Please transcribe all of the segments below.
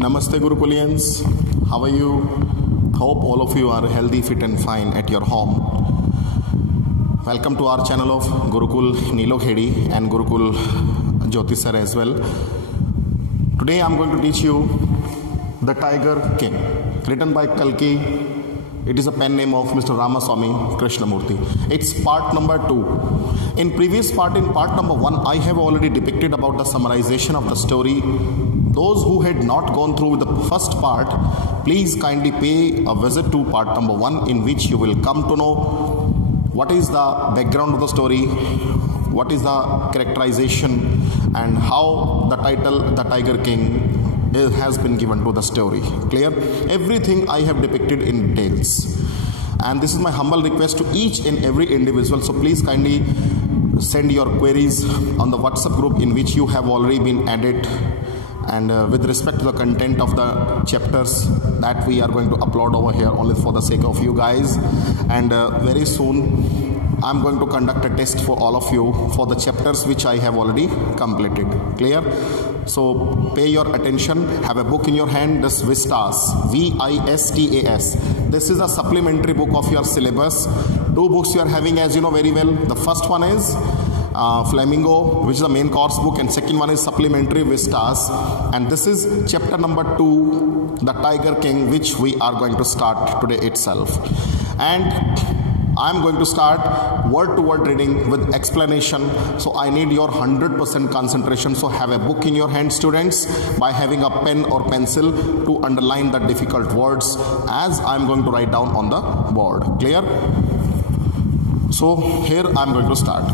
Namaste Gurukulians, how are you? Hope all of you are healthy, fit and fine at your home. Welcome to our channel of Gurukul Nilokhedi and Gurukul Jyoti sir as well. Today I am going to teach you The Tiger King, written by Kalki. It is a pen name of Mr. Ramaswamy Krishnamurti. It's part number 2. In previous part, in part number 1, I have already depicted about the summarization of the story. Those who had not gone through the first part, please kindly pay a visit to part number 1, in which you will come to know what is the background of the story, what is the characterization, and how the title The Tiger King has been given to the story. Clear? Everything I have depicted in details. And this is my humble request to each and every individual. So please kindly send your queries on the WhatsApp group in which you have already been added. And with respect to the content of the chapters that we are going to upload over here only for the sake of you guys. And very soon I'm going to conduct a test for all of you for the chapters which I have already completed. Clear? So pay your attention. Have a book in your hand. This Vistas, V-I-S-T-A-S. This is a supplementary book of your syllabus. 2 books you are having, as you know very well. The first one is Flamingo, which is the main course book, and second one is supplementary Vistas, and this is chapter number 2, The Tiger King, which we are going to start today itself. And I am going to start word to word reading with explanation, so I need your 100% concentration. So have a book in your hand, students, by having a pen or pencil to underline the difficult words as I am going to write down on the board. Clear? So here I am going to start.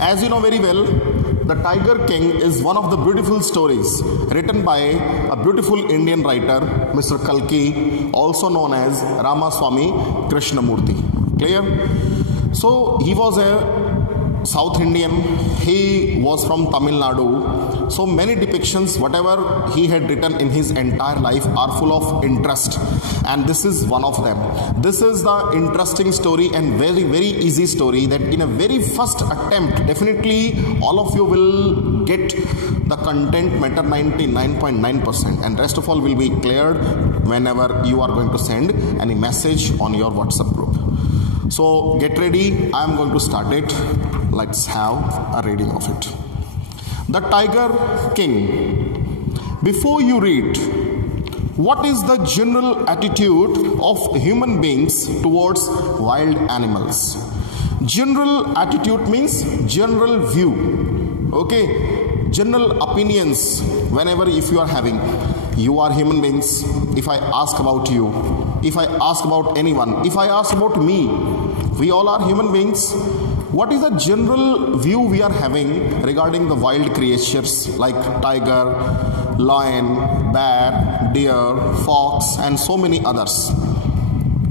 As you know very well, The Tiger King is one of the beautiful stories written by a beautiful Indian writer, Mr. Kalki, also known as Ramaswamy Krishnamurti. Clear? So he was a South Indian. He was from Tamil Nadu. So many depictions, whatever he had written in his entire life, are full of interest, and this is one of them. This is the interesting story and very easy story that in a very first attempt, definitely all of you will get the content matter 99.9%, and rest of all will be cleared whenever you are going to send any message on your WhatsApp group. So get ready, I am going to start it. Let's have a reading of it. The Tiger King. Before you read, what is the general attitude of human beings towards wild animals? General attitude means general view. Okay? General opinions. Whenever if you are having, you are human beings. If I ask about you, if I ask about anyone, if I ask about me, we all are human beings. What is the general view we are having regarding the wild creatures like tiger, lion, bear, deer, fox, and so many others?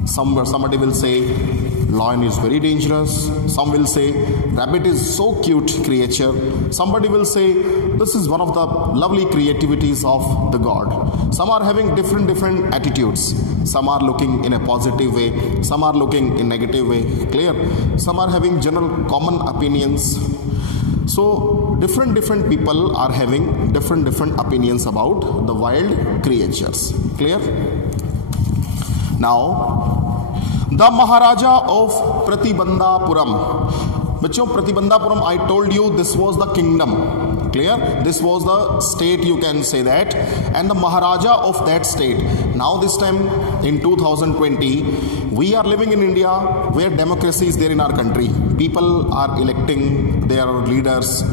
Somebody will say lion is very dangerous. Some will say rabbit is so cute creature. Somebody will say this is one of the lovely creativities of the God. Some are having different attitudes. Some are looking in a positive way. Some are looking in negative way. Clear? Some are having general common opinions. So different people are having different opinions about the wild creatures. Clear? Now, the Maharaja of Pratibandhapuram. Bachcho, Pratibandhapuram, I told you this was the kingdom. Clear? This was the state, you can say that. And the Maharaja of that state. Now this time in 2020, we are living in India where democracy is there in our country. People are electing their leaders.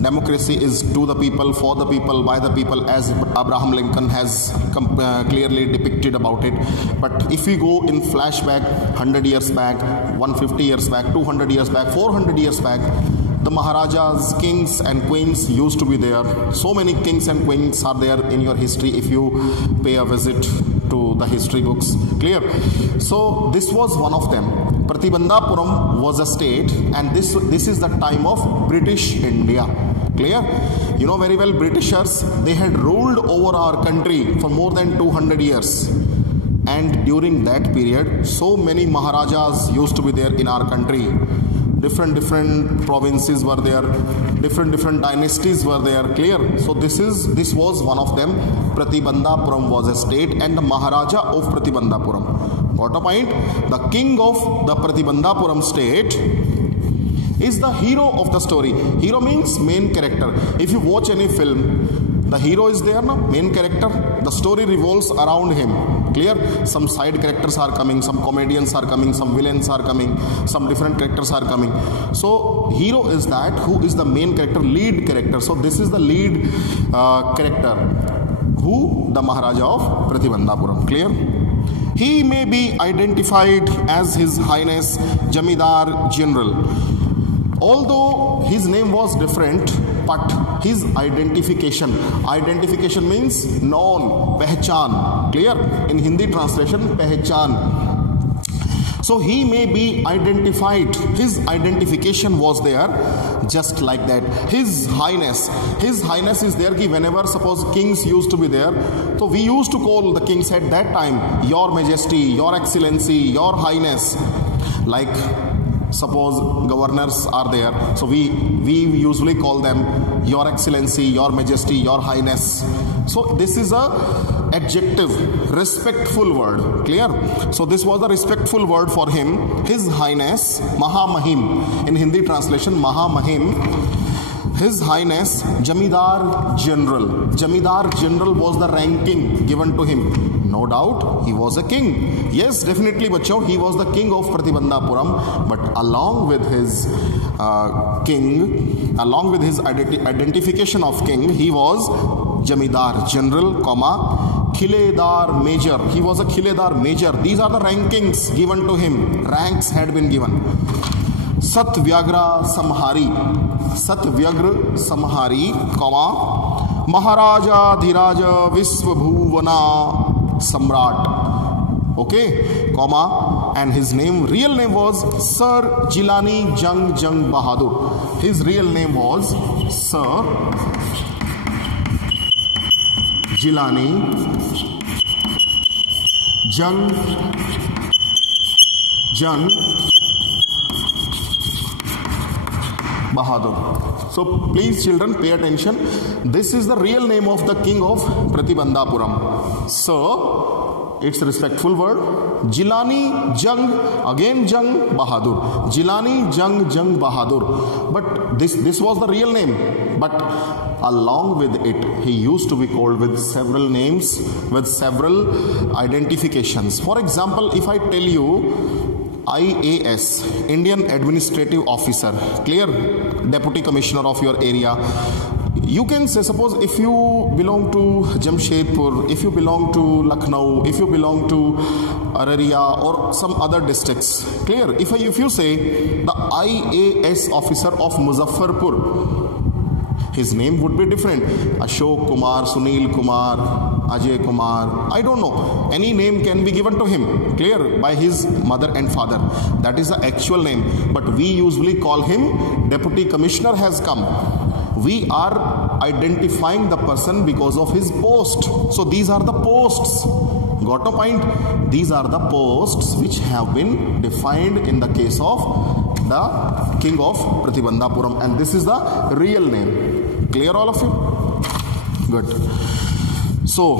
Democracy is to the people, for the people, by the people, as Abraham Lincoln has clearly depicted about it. But if we go in flashback 100 years back, 150 years back, 200 years back, 400 years back, the Maharajas, kings and queens used to be there. So many kings and queens are there in your history if you pay a visit to the history books. Clear? So this was one of them. Pratibandhapuram was a state, and this is the time of British India. Clear? You know very well, Britishers, they had ruled over our country for more than 200 years. And during that period, so many Maharajas used to be there in our country. different provinces were there, different dynasties were there. Clear? So this was one of them. Pratibandhapuram was a state and the Maharaja of Pratibandhapuram. Got a point? The king of the Pratibandhapuram state is the hero of the story. Hero means main character. If you watch any film, the hero is there, no? Main character. The story revolves around him. Clear? Some side characters are coming, some comedians are coming, some villains are coming, some different characters are coming. So hero is that who is the main character, lead character. So this is the lead character. Who? The Maharaja of Pratibandhapuram. Clear? He may be identified as His Highness Jamidar General. Although his name was different, but his identification means known, pehchan. Clear? In Hindi translation, pehchan. So he may be identified, his identification was there just like that. His Highness is there ki whenever suppose kings used to be there, so we used to call the kings at that time Your Majesty, Your Excellency, Your Highness. Like suppose governors are there, so we usually call them Your Excellency, Your Majesty, Your Highness. So this is a adjective, respectful word. Clear? So this was a respectful word for him. His Highness Mahamahim, in Hindi translation Mahamahim. His Highness Jamidar General. Jamidar General was the ranking given to him. No doubt he was a king. Yes, definitely bacho, he was the king of Pratibandhapuram, but along with his king, along with his identification of king, he was Jamidar General, Khiledar Major. He was a Khiledar Major. These are the rankings given to him. Ranks had been given. Satyagra Samhari, Maharaja Dhiraja Visvabhuvana Samrat. Okay, and his real name was Sir Jilani Jung Bahadur. His real name was Sir Jilani Jung Bahadur. So please children pay attention. This is the real name of the king of Pratibandhapuram. So it's a respectful word. Jilani Jung, again Jung Bahadur. Jilani Jung Bahadur. But this was the real name. But along with it, he used to be called with several names, with several identifications. For example, if I tell you IAS, Indian Administrative Officer, clear? Deputy Commissioner of your area. You can say, suppose if you belong to Jamshedpur, if you belong to Lucknow, if you belong to Araria or some other districts, clear? If you say the IAS officer of Muzaffarpur, his name would be different. Ashok Kumar, Sunil Kumar, Ajay Kumar, I don't know. Any name can be given to him, clear, by his mother and father. That is the actual name. But we usually call him Deputy Commissioner has come. We are identifying the person because of his post. So these are the posts. Got a point? These are the posts which have been defined in the case of the king of Pratibandhapuram. And this is the real name. Clear all of you? Good. So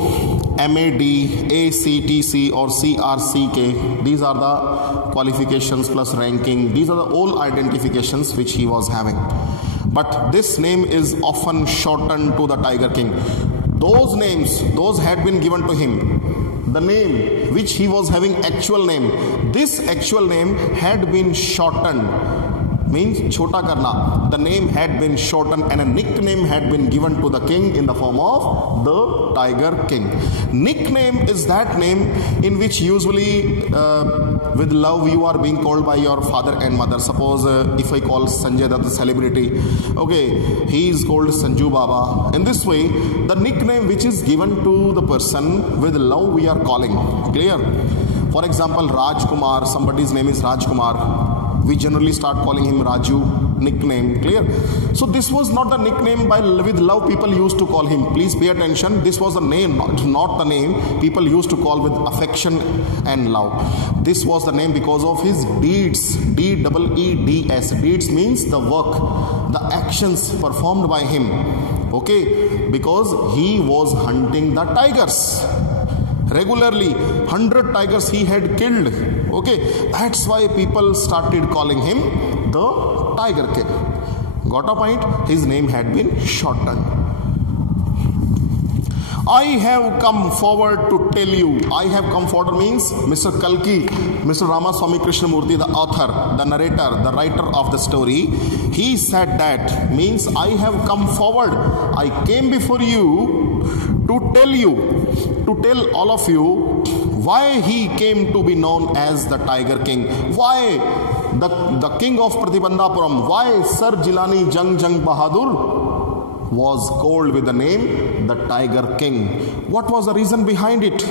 MAD, ACTC or CRCK, these are the qualifications plus ranking. These are the all identifications which he was having. But this name is often shortened to the Tiger King. Those names, those had been given to him. The name which he was having actual name, this actual name had been shortened. Means chota karna. The name had been shortened and a nickname had been given to the king in the form of the Tiger King. Nickname is that name in which usually with love you are being called by your father and mother. Suppose if I call Sanjay Dutt, the celebrity, okay, he is called Sanju Baba. In this way, the nickname which is given to the person with love we are calling. Clear? For example, Rajkumar, somebody's name is Rajkumar. We generally start calling him Raju, nickname, clear? So this was not the nickname with love people used to call him. Please pay attention. This was the name, not the name people used to call with affection and love. This was the name because of his deeds. D-E-E-D-S. Deeds means the work, the actions performed by him. Okay, because he was hunting the tigers. Regularly, 100 tigers he had killed. Okay, that's why people started calling him the Tiger King. Got a point? His name had been shortened. I have come forward to tell you. I have come forward means Mr. Kalki, Mr. Ramaswamy Krishnamurthy, the author, the narrator, the writer of the story. He said that means I have come forward. I came before you to tell you, to tell all of you why he came to be known as the Tiger King. Why the king of Pratibandhapuram? Why Sir Jilani Jang Bahadur was called with the name the Tiger King? What was the reason behind it?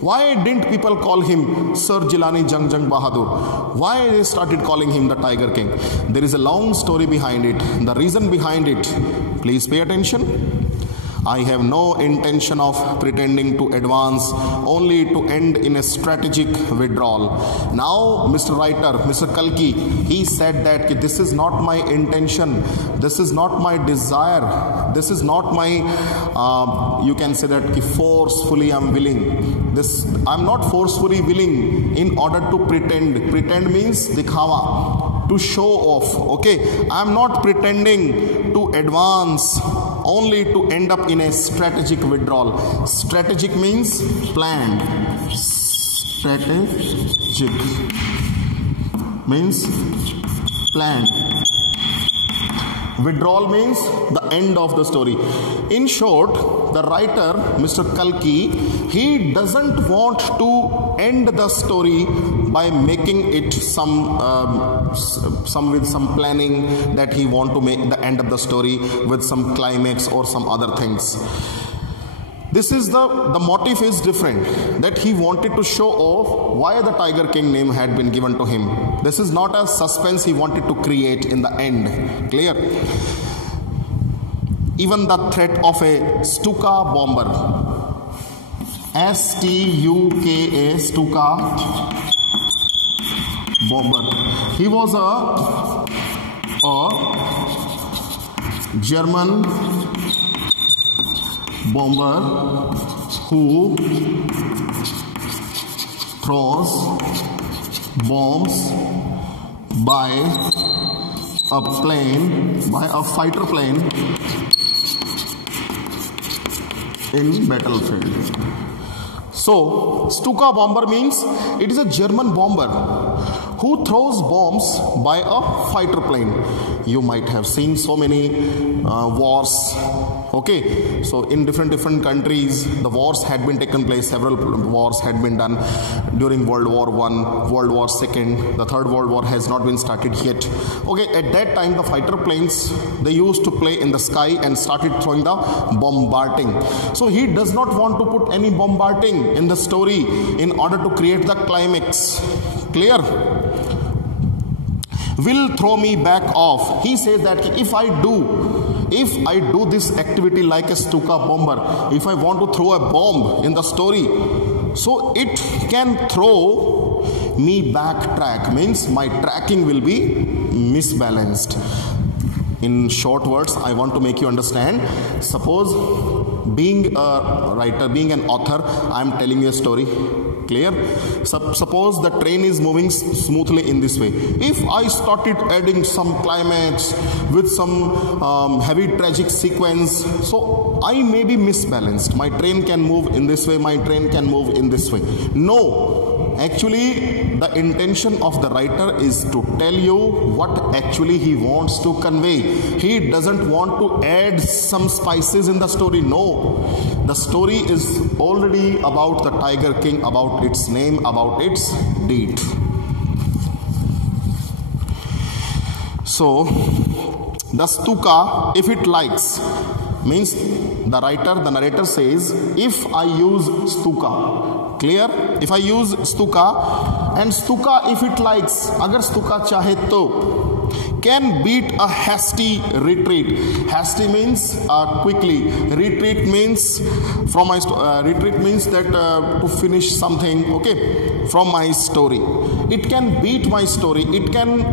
Why didn't people call him Sir Jilani Jang Bahadur? Why they started calling him the Tiger King? There is a long story behind it. The reason behind it, please pay attention. I have no intention of pretending to advance, only to end in a strategic withdrawal. Now, Mr. Writer, Mr. Kalki, he said that this is not my intention, this is not my desire, this is not my, you can say that forcefully I'm willing. I'm not forcefully willing in order to pretend. Pretend means dikhawa, to show off. Okay, I'm not pretending to advance, only to end up in a strategic withdrawal. Strategic means planned. Strategic means planned. Withdrawal means the end of the story. In short, the writer, Mr. Kalki, he doesn't want to end the story by making it some planning that he want to make the end of the story with some climax or some other things. This is the motive is different, that he wanted to show off why the Tiger King name had been given to him. This is not a suspense he wanted to create in the end. Clear? Even the threat of a Stuka bomber, S-T-U-K-A, Stuka bomber. He was a German bomber who throws bombs by a fighter plane in battlefield. So, Stuka bomber means it is a German bomber who throws bombs by a fighter plane. You might have seen so many wars. Okay, so in different countries, the wars had been taken place. Several wars had been done during World War I, World War II. The Third World War has not been started yet. Okay, at that time, the fighter planes, they used to play in the sky and started throwing the bombarding. So he does not want to put any bombarding in the story in order to create the climax. Clear? Will throw me back off. He says that if I do this activity like a Stuka bomber, if I want to throw a bomb in the story, so it can throw me back track, means my tracking will be misbalanced. In short words, I want to make you understand. Suppose being a writer, being an author, I am telling you a story. Clear? Suppose the train is moving smoothly in this way. If I started adding some climax with some heavy tragic sequence, so I may be misbalanced. My train can move in this way, my train can move in this way. No, actually the intention of the writer is to tell you what actually he wants to convey. He doesn't want to add some spices in the story. No, the story is already about the Tiger King, about its name, about its deed. So the Stuka, if it likes, means the narrator says, if I use Stuka Clear? If I use Stuka, and Stuka, if it likes, agar Stuka chahe to, can beat a hasty retreat. Hasty means quickly. Retreat means from my retreat means that to finish something. Okay, from my story. It can beat my story. It can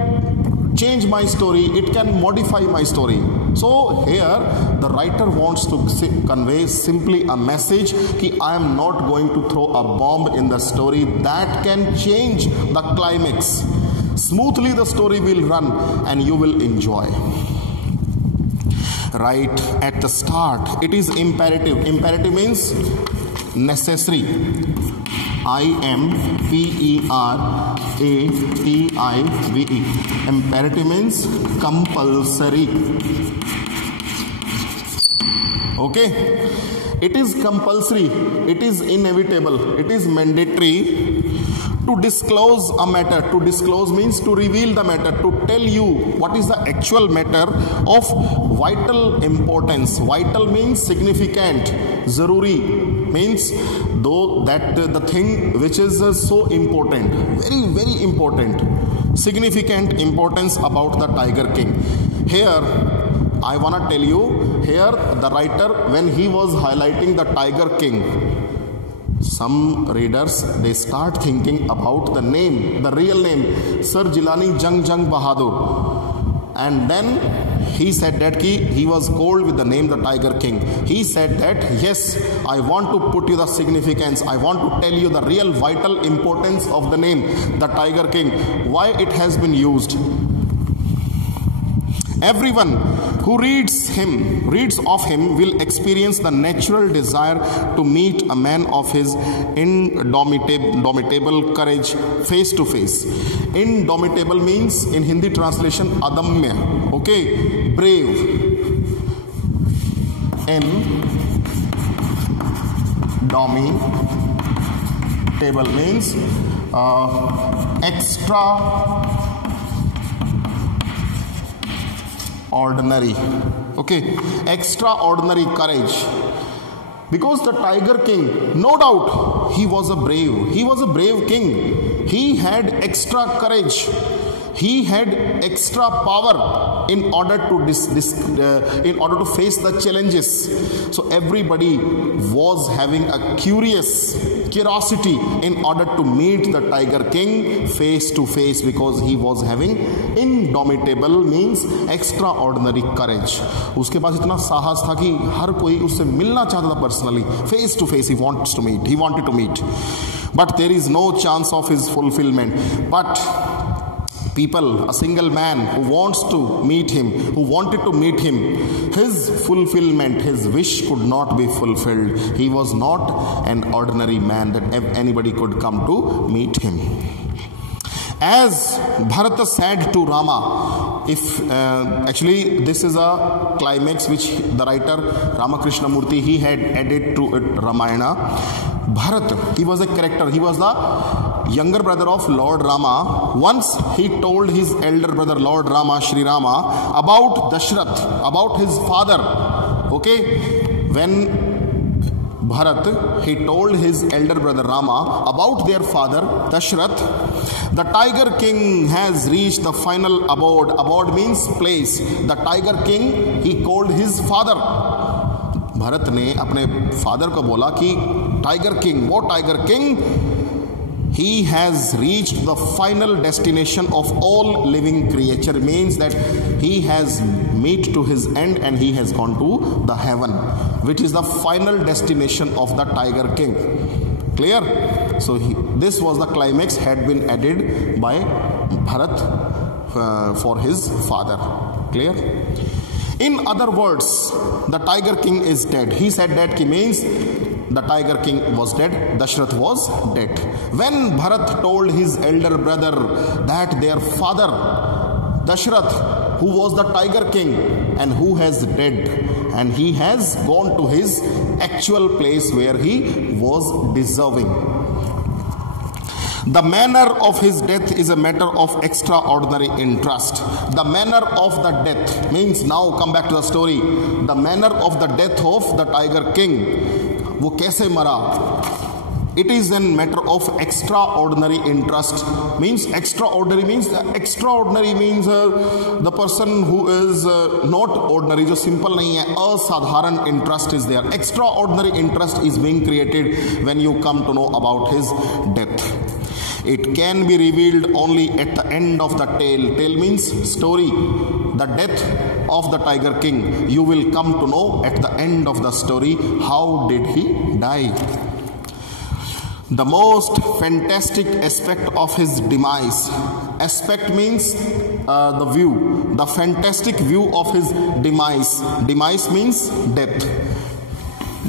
change my story. It can modify my story. So here the writer wants to convey simply a message कि I am not going to throw a bomb in the story that can change the climax. Smoothly the story will run and you will enjoy. Right at the start, it is imperative. Imperative means necessary. IMPERATIVE. Imperative means compulsory. Okay, it is compulsory, it is inevitable, it is mandatory to disclose a matter. To disclose means to reveal the matter, to tell you what is the actual matter of vital importance. Vital means significant. Zaruri means though that the thing which is so important, very very important, significant importance about the Tiger King. Here I wanna tell you, here the writer, when he was highlighting the Tiger King, some readers, they start thinking about the name, the real name, Sir Jilani Jang Bahadur. And then he said that he was called with the name the Tiger King. He said that, yes, I want to put you the significance. I want to tell you the real vital importance of the name, the Tiger King. Why it has been used. Everyone who reads of him will experience the natural desire to meet a man of his indomitable courage face to face. Indomitable means in Hindi translation adamya. Okay, brave. Indomitable means extraordinary. Okay, extraordinary courage. Because the Tiger King, no doubt, he was a brave king. He had extra courage. He had extra power in order to face the challenges. So everybody was having a curiosity in order to meet the Tiger King face to face, because he was having indomitable means extraordinary courage. उसके पास इतना साहस था कि हर कोई उससे मिलना चाहता था personally, face to face. He wanted to meet, but there is no chance of his fulfillment. But people, a single man who wants to meet him, who wanted to meet him, his fulfillment, his wish could not be fulfilled. He was not an ordinary man that anybody could come to meet him. As Bharata said to Rama, actually this is a climax which the writer Ramakrishna Murthy, he had added to it Ramayana. Bharat, he was a character, he was the younger brother of Lord Rama. Once he told his elder brother Lord Rama, Shri Rama, about Dashrath, about his father. Okay, when Bharat, he told his elder brother Rama about their father Dashrath, the Tiger King has reached the final abode. Abode means place. The Tiger King, he called his father. Bharat ने अपने father को बोला कि tiger king, वो tiger king, he has reached the final destination of all living creature, means that he has met to his end and he has gone to the heaven, which is the final destination of the Tiger King. Clear? So this was the climax had been added by Bharat for his father. Clear? In other words, the Tiger King is dead. He said that means the Tiger King was dead, Dashrath was dead. When Bharat told his elder brother that their father Dashrath, who was the Tiger King and who has dead, and he has gone to his actual place where he was deserving. The manner of his death is a matter of extraordinary interest. The manner of the death means, now come back to the story, the manner of the death of the Tiger King. वो कैसे मरा, It is a matter of extraordinary interest. Means extraordinary means the person who is not ordinary, जो simple नहीं है, असाधारण interest is there. Extraordinary interest is being created when you come to know about his death. It can be revealed only at the end of the tale. Tale means story. The death of the Tiger King. You will come to know at the end of the story how did he die. The most fantastic aspect of his demise. Aspect means the view. The fantastic view of his demise. Demise means death.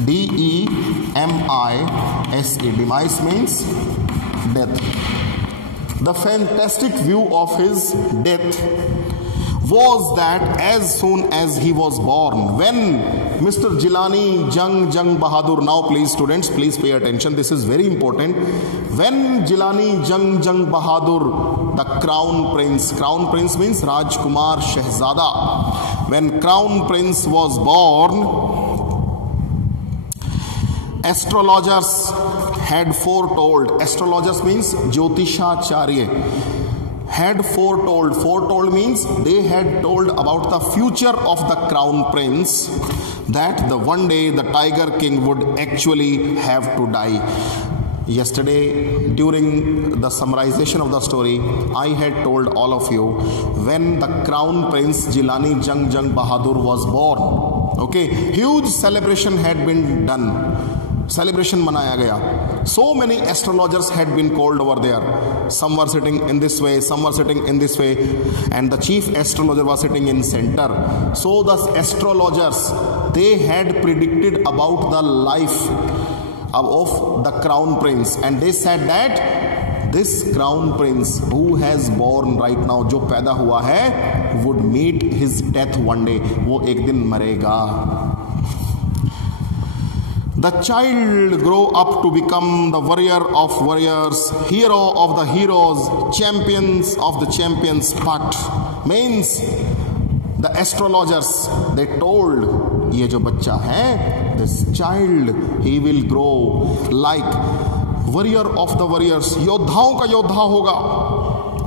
D-E-M-I-S-E. Demise means death. The fantastic view of his death was that as soon as he was born, when Mr. Jilani Jung Bahadur, now please students, please pay attention, this is very important. When Jilani Jung Bahadur, the crown prince means Rajkumar Shehzada, when crown prince was born, astrologers had foretold, astrologers means Jyotishacharya, had foretold means they had told about the future of the crown prince, that the one day the Tiger King would actually have to die. Yesterday during the summarization of the story, I had told all of you when the crown prince Jilani Jung Bahadur was born, okay, huge celebration had been done. Celebration manaya gaya. So many astrologers had been called over there. Some were sitting in this way, some were sitting in this way, and the chief astrologer was sitting in center. So the astrologers, they had predicted about the life of the crown prince, and they said that this crown prince who has born right now, जो पैदा हुआ है, would meet his death one day. वो एक दिन मरेगा. The child grow up to become the warrior of warriors, hero of the heroes, champions of the champions. But means the astrologers, they told, ये जो बच्चा है, this child, he will grow like warrior of the warriors, योद्धाओं का योद्धा होगा,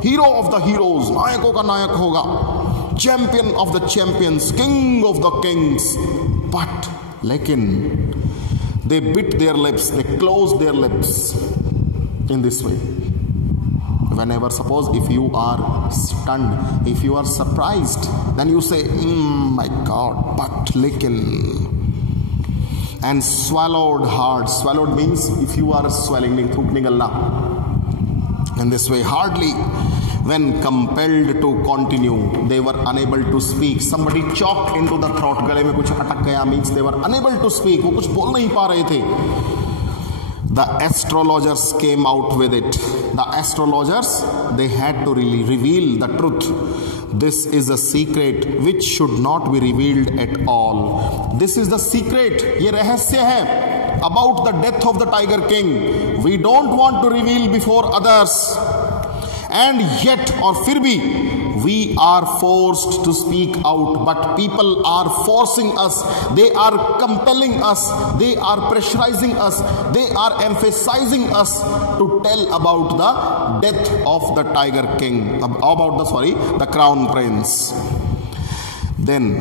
hero of the heroes, नायकों का नायक होगा, champion of the champions, king of the kings. But लेकिन they bit their lips, they closed their lips in this way. Whenever, suppose if you are stunned, if you are surprised, then you say, my God, but lekin. And swallowed hard. Swallowed means if you are swallowing, in this way, hardly. When compelled to continue, they were unable to speak. Somebody choked into the throat. गले में कुछ अटक गया means they were unable to speak. वो कुछ बोल नहीं पा रहे थे. The astrologers came out with it. The astrologers, they had to really reveal the truth. This is a secret which should not be revealed at all. This is the secret. ये रहस्य है about the death of the Tiger King. We don't want to reveal before others. And yet, or फिर भी, we are forced to speak out, but people are forcing us, they are compelling us, they are pressurizing us, they are emphasizing us to tell about the death of the Tiger King, about the crown prince. Then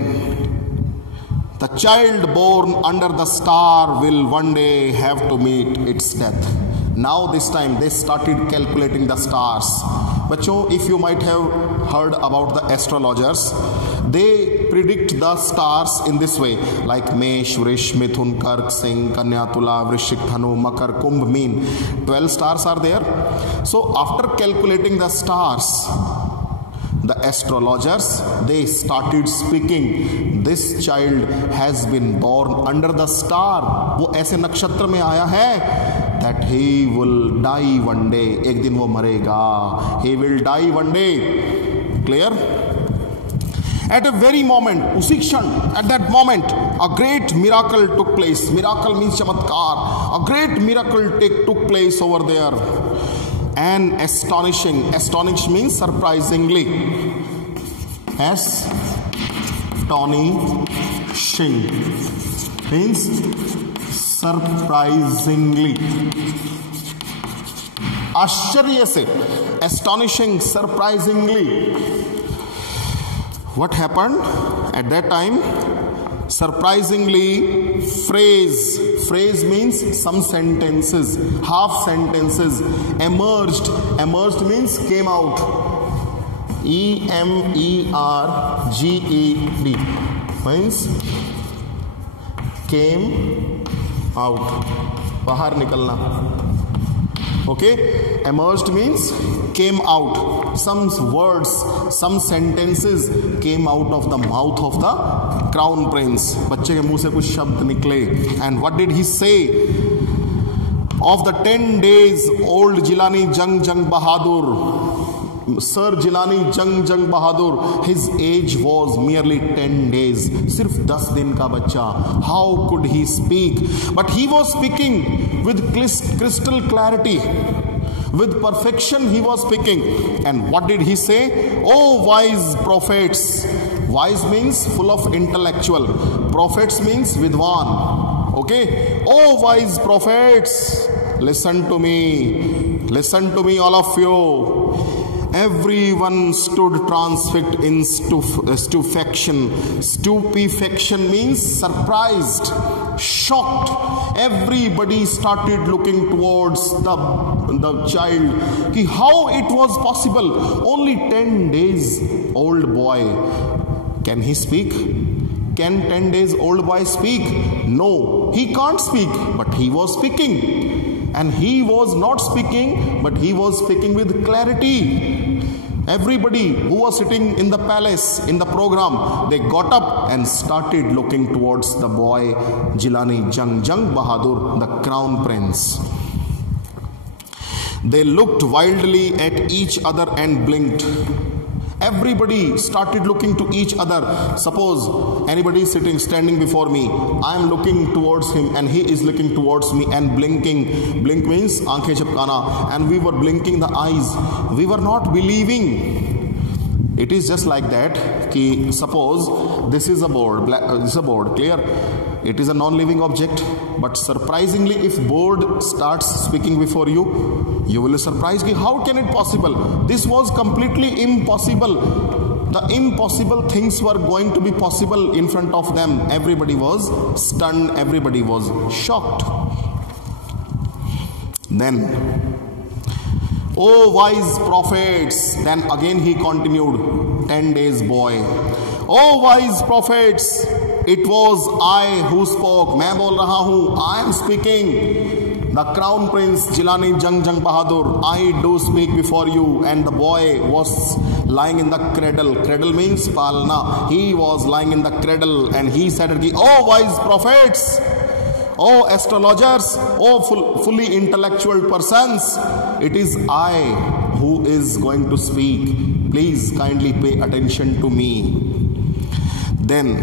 the child born under the star will one day have to meet its death. Now this time they started calculating the stars. Bachcho, if you might have heard about the astrologers, they predict the stars in this way, like Mesh, Vrish, Mithun, Kark, Singh, Kanya, Tula, Vrishik, Dhanu, Makar, Kumbh, Meen. 12 stars are there. So after calculating the stars, the astrologers, they started speaking. This child has been born under the star. वो ऐसे नक्षत्र में आया है that he will die one day. एक दिन वो मरेगा. He will die one day. Clear? At a very moment, उसी क्षण, at that moment, a great miracle took place. Miracle means चमत्कार. A great miracle took place over there. And astonishing means surprisingly. Astonishing means surprisingly. आश्चर्य से, astonishing, surprisingly. What happened at that time? Surprisingly, phrase means some sentences, half sentences, emerged means came out, emerged means came out, बाहर निकलना. Okay, emerged means came out. Some words, some sentences came out of the mouth of the crown prince. बच्चे के मुंह से कुछ शब्द निकले. And what did he say? Of the 10 days old Jilani Jang Bahadur, Sir Jilani Jang Bahadur, his age was merely 10 days. सिर्फ 10 दिन का बच्चा. How could he speak? But he was speaking with crystal clarity. With perfection he was speaking. And what did he say? Oh wise prophets. Wise means full of intellectual. Prophets means vidwan. Okay? Oh wise prophets. Listen to me, all of you. Everyone stood transfixed in stupefaction. Stupefaction means surprised, shocked. Everybody started looking towards the child. How it was possible? Only 10 days old boy. Can he speak? Can 10 days old boy speak? No, he can't speak, but he was speaking. And he was not speaking, but he was speaking with clarity. Everybody who was sitting in the palace, in the program, they got up and started looking towards the boy Jilani Jang Bahadur, the crown prince. They looked wildly at each other and blinked. Everybody started looking to each other. Suppose anybody is standing before me, I am looking towards him and he is looking towards me and blinking. Blink means aankhein chapkana. And we were blinking the eyes. We were not believing. It is just like that. Ki suppose this is a board. This is a board. Clear? It is a non-living object. But surprisingly, if board starts speaking before you, you will be surprised. How can it possible? This was completely impossible. The impossible things were going to be possible in front of them. Everybody was stunned. Everybody was shocked. Then, oh wise prophets. Then again he continued, 10 days boy. Oh wise prophets. It was I who spoke. मैं बोल रहा हूँ. I am speaking. The crown prince Jilani Jang Bahadur. I do speak before you. And the boy was lying in the cradle. Cradle means palna. He was lying in the cradle and he said, oh wise prophets, oh astrologers, oh fully intellectual persons, it is I who is going to speak. Please kindly pay attention to me. Then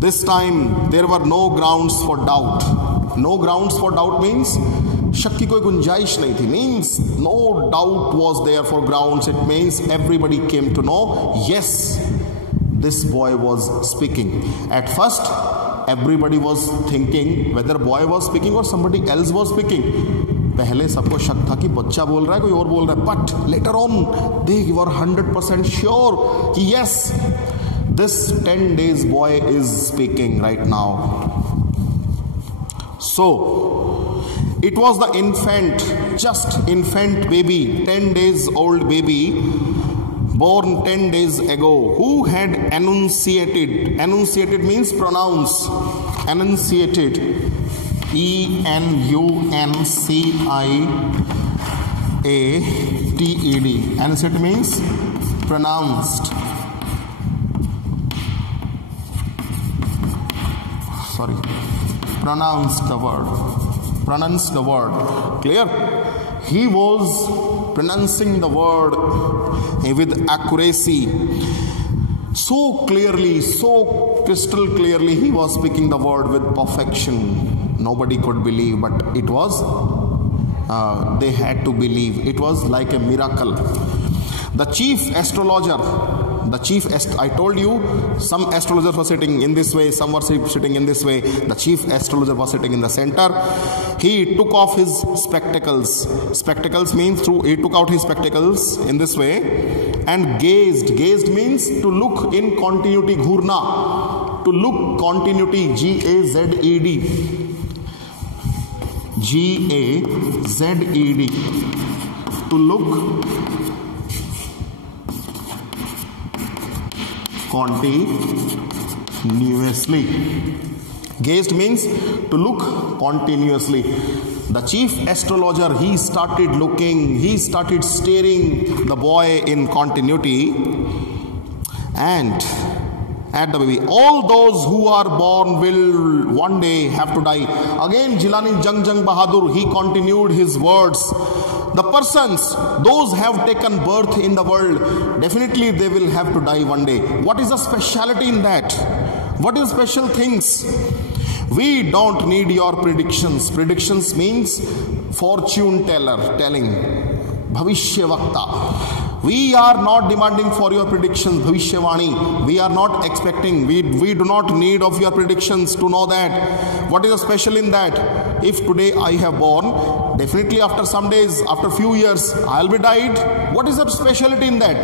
this time there were no grounds for doubt. No grounds for doubt means शक की कोई गुंजाइश नहीं थी. Means no doubt was there for grounds. It means everybody came to know, yes, this boy was speaking. At first everybody was thinking whether boy was speaking or somebody else was speaking. पहले सबको शक था कि बच्चा बोल रहा है, कोई और बोल रहा है. But later on they were 100% sure कि yes, this 10 days boy is speaking right now. So it was the infant, just infant baby, 10 days old baby, born 10 days ago, who had enunciated means pronounce, enunciated, enunciated, enunciated means pronounced. Pronounced the word. Clear? He was pronouncing the word with accuracy. So clearly, so crystal clearly he was speaking the word with perfection. Nobody could believe, but it was, they had to believe. It was like a miracle. The chief astrologer The chief, I told you, some astrologers were sitting in this way, some were sitting in this way. The chief astrologer was sitting in the center. He took off his spectacles. Spectacles means he took out his spectacles in this way and gazed. Gazed means to look in continuity. Ghurna, to look continuity. G-A-Z-E-D. G-A-Z-E-D. To look continuously. Gazed means to look continuously. The chief astrologer, he started looking, he started staring the boy in continuity and at the baby. All those who are born will one day have to die. Again, Jilani Jang Bahadur, he continued his words. The persons, those have taken birth in the world, definitely they will have to die one day. What is the speciality in that? What is special things? We don't need your predictions. Predictions means fortune teller, telling. Bhavishya Vakta. We are not demanding for your predictions, Bhavishyavani. We are not expecting. We do not need of your predictions to know that. What is the special in that? If today I have born, definitely after some days, after few years, I'll be died. What is the speciality in that?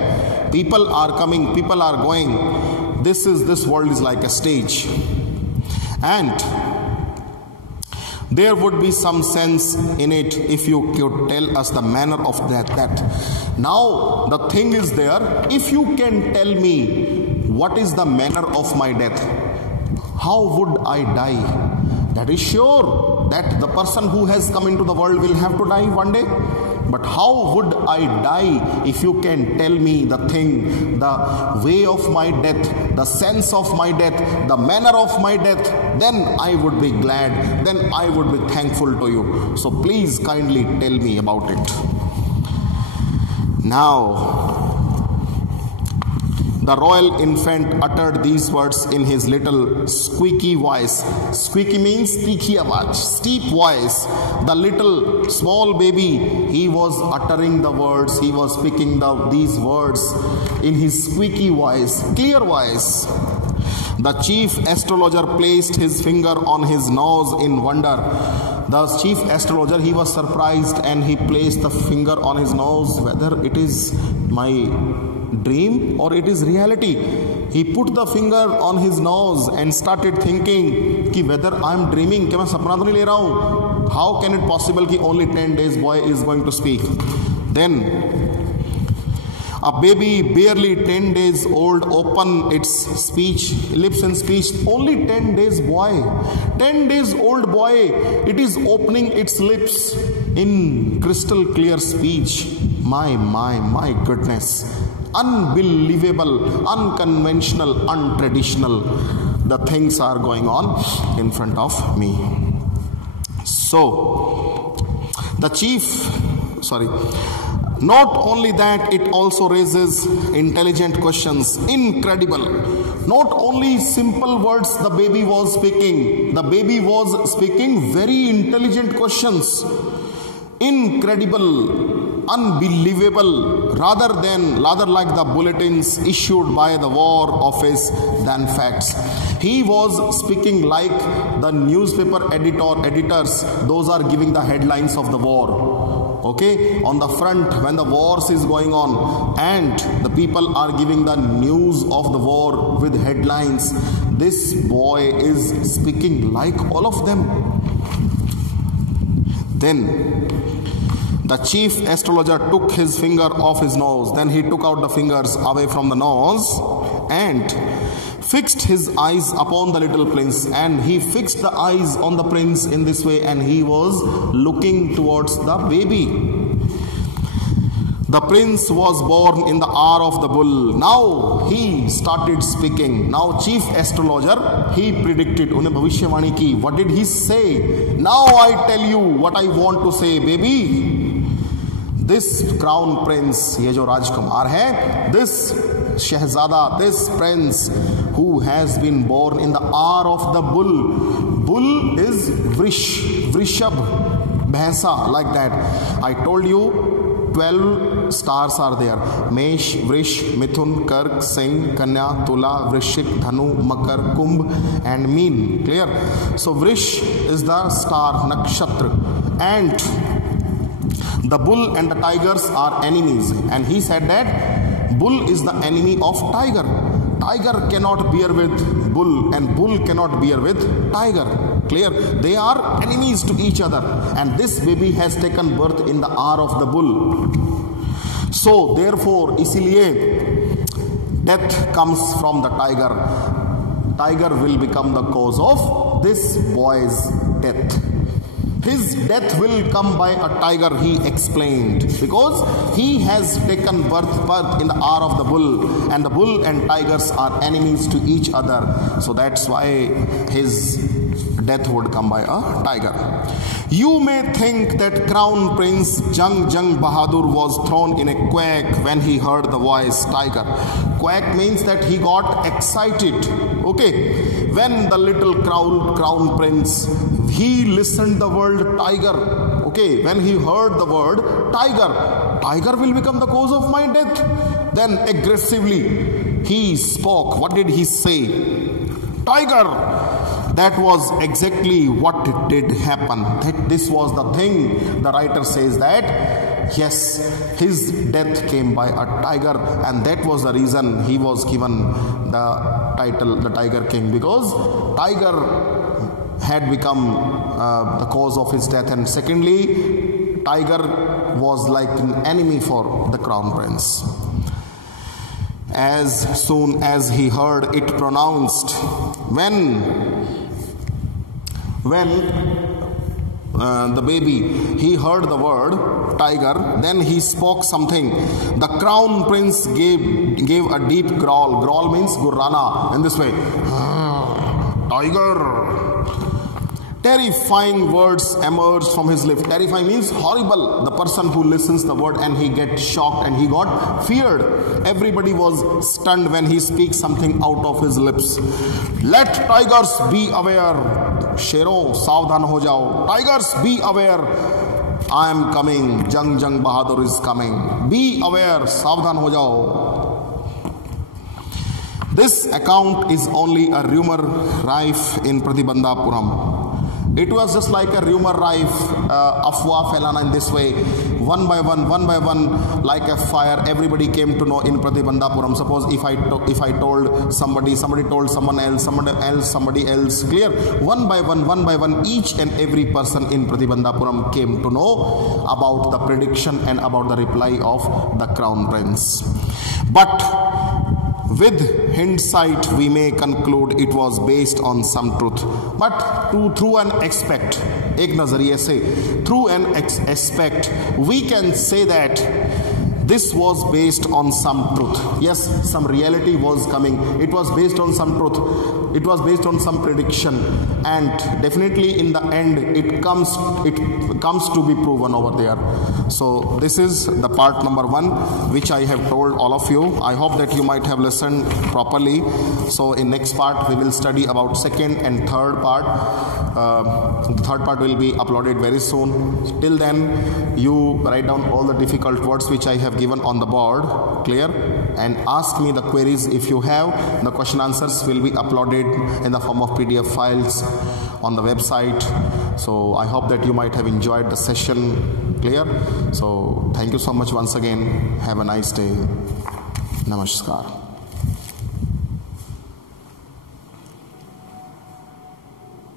People are coming, people are going. This world is like a stage. And there would be some sense in it if you could tell us the manner of that. Now the thing is there, if you can tell me what is the manner of my death, how would I die? That is sure that the person who has come into the world will have to die one day. But how would I die if you can tell me the thing, the way of my death, the sense of my death, the manner of my death? Then I would be glad, then I would be thankful to you. So please kindly tell me about it. Now, the royal infant uttered these words in his little squeaky voice. Squeaky means tikhi awaaz, steep voice. The little small baby, he was uttering the words, he was speaking these words in his squeaky voice, clear voice. The chief astrologer placed his finger on his nose in wonder. The chief astrologer, he was surprised and he placed the finger on his nose, whether it is my dream or it is reality. He put the finger on his nose and started thinking ki whether I am dreaming, kya main sapna to nahi le raha hu? How can it possible ki only 10 days boy is going to speak? Then a baby barely 10 days old open its speech, lips and speech. Only 10 days boy, 10 days old boy, it is opening its lips in crystal clear speech. My goodness. Unbelievable, unconventional, untraditional. The things are going on in front of me. So, not only that, it also raises intelligent questions. Incredible. Not only simple words the baby was speaking. The baby was speaking very intelligent questions. Incredible. Unbelievable, rather like the bulletins issued by the War Office than facts. He was speaking like the newspaper editors, those are giving the headlines of the war. Okay, on the front when the wars is going on and the people are giving the news of the war with headlines. This boy is speaking like all of them. Then the chief astrologer took his finger off his nose. Then he took out the fingers away from the nose and fixed his eyes upon the little prince. And he fixed the eyes on the prince in this way and he was looking towards the baby. The prince was born in the hour of the bull. Now he started speaking. Now chief astrologer, he predicted. Unhe bhavishyavani ki. What did he say? Now I tell you what I want to say, baby. This crown prince, ये जो राजकुमार है, this Shehzada, this prince who has been born in the hour of the bull. Bull is Vrishab, Bhaisa, like that. I told you 12 stars are there: Mesh, Vrish, Mithun, Kark, Singh, Kanya, Tula, Vrishik, Dhanu, Makar, Kumbh and Meen. Clear? So Vrish is the star nakshatra, and the bull and the tigers are enemies, and he said that bull is the enemy of tiger. Tiger cannot bear with bull and bull cannot bear with tiger. Clear? They are enemies to each other, and this baby has taken birth in the hour of the bull. So therefore isliye death comes from the tiger. Tiger will become the cause of this boy's death. His death will come by a tiger, he explained, because he has taken birth in the hour of the bull, and the bull and tigers are enemies to each other. So that's why his death would come by a tiger. You may think that Crown Prince Jung Bahadur was thrown in a quake when he heard the voice tiger. Quake means that he got excited. Okay, when the little crown prince, he listened the word tiger. Okay, when he heard the word tiger will become the cause of my death. Then aggressively he spoke. What did he say? Tiger. That was exactly what did happen. This was the thing. The writer says that yes, his death came by a tiger, and that was the reason he was given the title the Tiger King, because tiger had become the cause of his death, and secondly, tiger was like an enemy for the crown prince. As soon as he heard it pronounced, when the baby, he heard the word tiger, then he spoke something. The crown prince gave a deep growl. Growl means gurrana, in this way. Tiger. Terrifying words emerged from his lips. Terrifying means horrible. The person who listens the word and he gets shocked and he got feared. Everybody was stunned when he speaks something out of his lips. Let tigers be aware. Shero, savdhan ho jao. Tigers, be aware. I am coming. Jung Bahadur is coming. Be aware. Savdhan ho jao. This account is only a rumor rife in Pratibandhapuram. It was just like a rumor rife, afwa phailana in this way. One by one, like a fire, everybody came to know in Pratibandhapuram. Suppose if I told somebody told someone else, somebody else. Clear? One by one, each and every person in Pratibandhapuram came to know about the prediction and about the reply of the crown prince. But with hindsight, we may conclude it was based on some truth. But through an aspect, we can say that this was based on some truth. Yes, some reality was coming. It was based on some truth. It was based on some prediction, and definitely in the end it comes to be proven over there. So this is the part number 1 which I have told all of you. I hope that you might have listened properly. So in next part we will study about second and third part. The third part will be uploaded very soon. Till then, you write down all the difficult words which I have given on the board. Clear? And ask me the queries if you have. The question answers will be uploaded in the form of PDF files on the website. So I hope that you might have enjoyed the session. Clear? So thank you so much once again. Have a nice day. Namaskar.